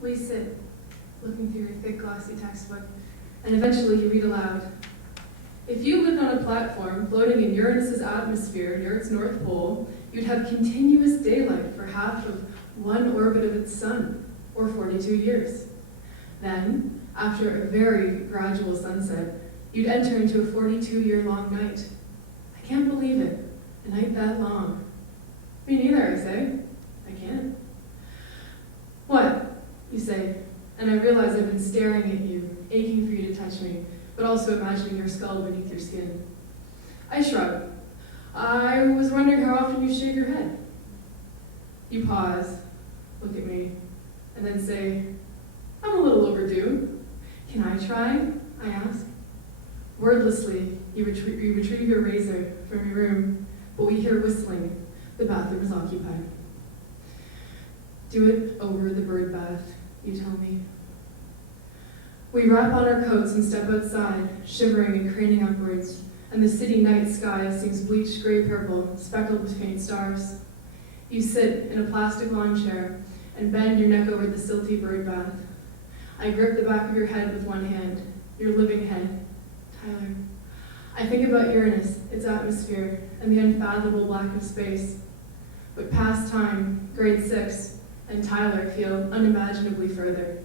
We sit, looking through your thick, glossy textbook, and eventually you read aloud. If you lived on a platform floating in Uranus's atmosphere near its north pole, you'd have continuous daylight for half of one orbit of its sun, or 42 years. Then, after a very gradual sunset, you'd enter into a 42-year-long night. I can't believe it, a night that long. Me neither, I say. I can't. What? You say, and I realize I've been staring at you, aching for you to touch me, but also imagining your skull beneath your skin. I shrug. I was wondering how often you shave your head. You pause, look at me, and then say, I'm a little overdue. Can I try? I ask. Wordlessly, you retrieve your razor from your room, but we hear whistling. The bathroom is occupied. Do it over the bird bath, you tell me. We wrap on our coats and step outside, shivering and craning upwards, and the city night sky seems bleached gray-purple, speckled with faint stars. You sit in a plastic lawn chair and bend your neck over the silty bird bath. I grip the back of your head with one hand, your living head, Tyler. I think about Uranus, its atmosphere, and the unfathomable black of space. But past time, grade 6, and Tyler feel unimaginably further.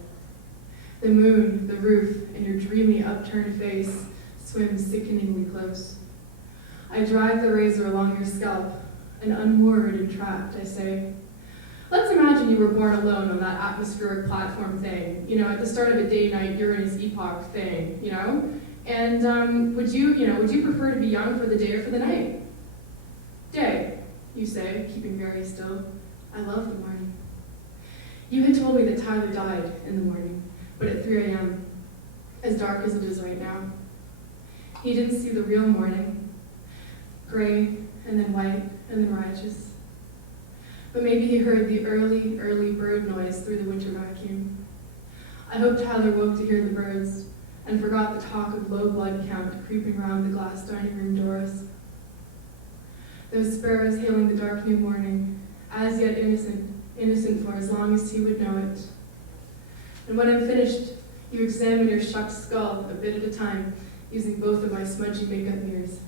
The moon, the roof, and your dreamy upturned face swim sickeningly close. I drag the razor along your scalp, and unmoored and trapped, I say, let's imagine you were born alone on that atmospheric platform thing, at the start of a day-night Uranus epoch thing, And would you prefer to be young for the day or for the night? Day, you say, keeping very still. I love the morning. You had told me that Tyler died in the morning, but at 3 a.m., as dark as it is right now. He didn't see the real morning, gray, and then white, and then righteous. But maybe he heard the early bird noise through the winter vacuum. I hope Tyler woke to hear the birds and forgot the talk of low blood count creeping around the glass dining room doors. Those sparrows hailing the dark new morning, as yet innocent for as long as he would know it. And when I'm finished, you examine your shucked skull a bit at a time, using both of my smudgy makeup mirrors.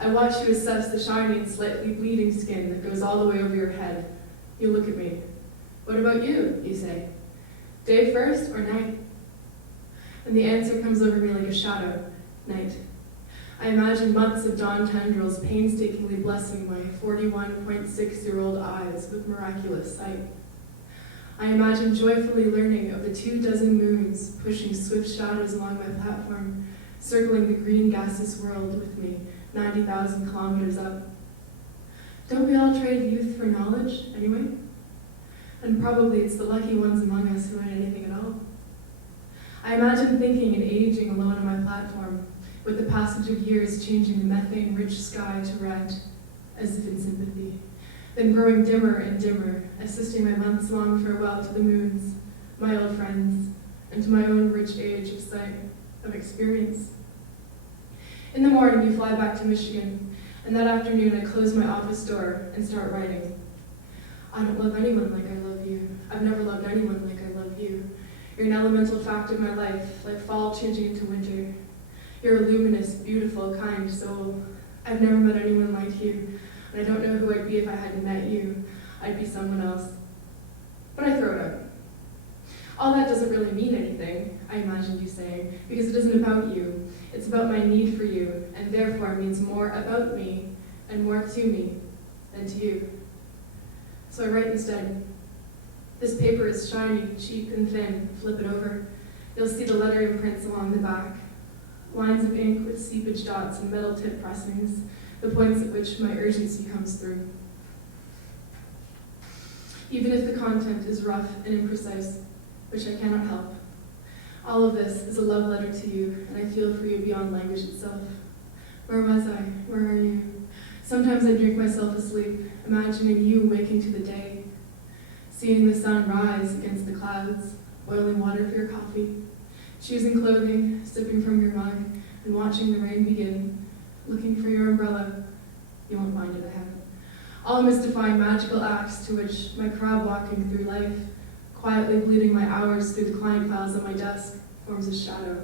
I watch you assess the shiny and slightly bleeding skin that goes all the way over your head. You look at me. What about you, you say? Day first or night? And the answer comes over me like a shadow, night. I imagine months of dawn tendrils painstakingly blessing my 41.6-year-old eyes with miraculous sight. I imagine joyfully learning of the 24 moons pushing swift shadows along my platform, circling the green gaseous world with me 90,000 kilometers up. Don't we all trade youth for knowledge, anyway? And probably it's the lucky ones among us who aren't anything at all. I imagine thinking and aging alone on my platform, with the passage of years changing the methane-rich sky to red, as if in sympathy, then growing dimmer and dimmer, assisting my months-long farewell to the moons, my old friends, and to my own rich age of sight, of experience. In the morning, you fly back to Michigan, and that afternoon I close my office door and start writing. I don't love anyone like I love you. I've never loved anyone like I love you. You're an elemental fact of my life, like fall changing into winter. You're a luminous, beautiful, kind soul. I've never met anyone like you, and I don't know who I'd be if I hadn't met you. I'd be someone else. But I throw it out. All that doesn't really mean anything, I imagined you saying, because it isn't about you. It's about my need for you, and therefore means more about me and more to me than to you. So I write instead. This paper is shiny, cheap, and thin. Flip it over. You'll see the letter imprints along the back. Lines of ink with seepage dots and metal tip pressings, the points at which my urgency comes through. Even if the content is rough and imprecise, which I cannot help, all of this is a love letter to you, and I feel for you beyond language itself. Where was I? Where are you? Sometimes I drink myself asleep, imagining you waking to the day, seeing the sun rise against the clouds, boiling water for your coffee, choosing clothing, sipping from your mug, and watching the rain begin, looking for your umbrella. You won't find it, I haven't. All mystifying magical acts to which my crab walking through life, quietly bleeding my hours through the client files on my desk, forms a shadow.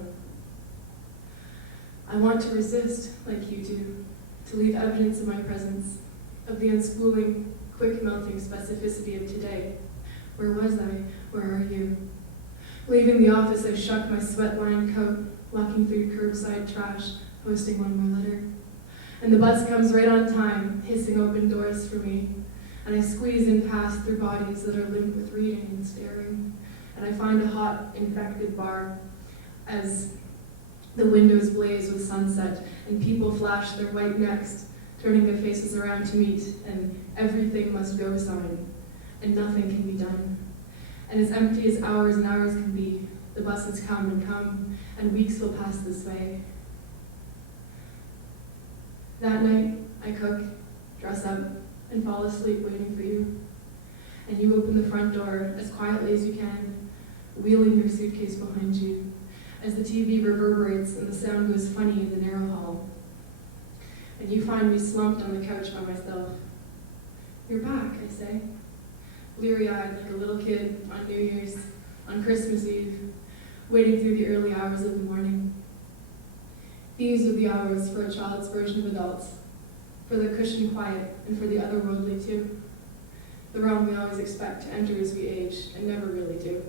I want to resist, like you do, to leave evidence of my presence, of the unspooling, quick-melting specificity of today. Where was I? Where are you? Leaving the office, I shuck my sweat-lined coat, walking through curbside trash, posting one more letter. And the bus comes right on time, hissing open doors for me. And I squeeze in past through bodies that are limp with reading and staring. And I find a hot, infected bar as the windows blaze with sunset and people flash their white necks, turning their faces around to meet an everything must go sign, and nothing can be done. And as empty as hours and hours can be, the buses come, and weeks will pass this way. That night, I cook, dress up, and fall asleep waiting for you. And you open the front door as quietly as you can, wheeling your suitcase behind you, as the TV reverberates and the sound goes funny in the narrow hall. And you find me slumped on the couch by myself. You're back, I say, bleary-eyed like a little kid on New Year's, on Christmas Eve, waiting through the early hours of the morning. These are the hours for a child's version of adults, for the cushioned quiet and for the otherworldly too, the realm we always expect to enter as we age and never really do.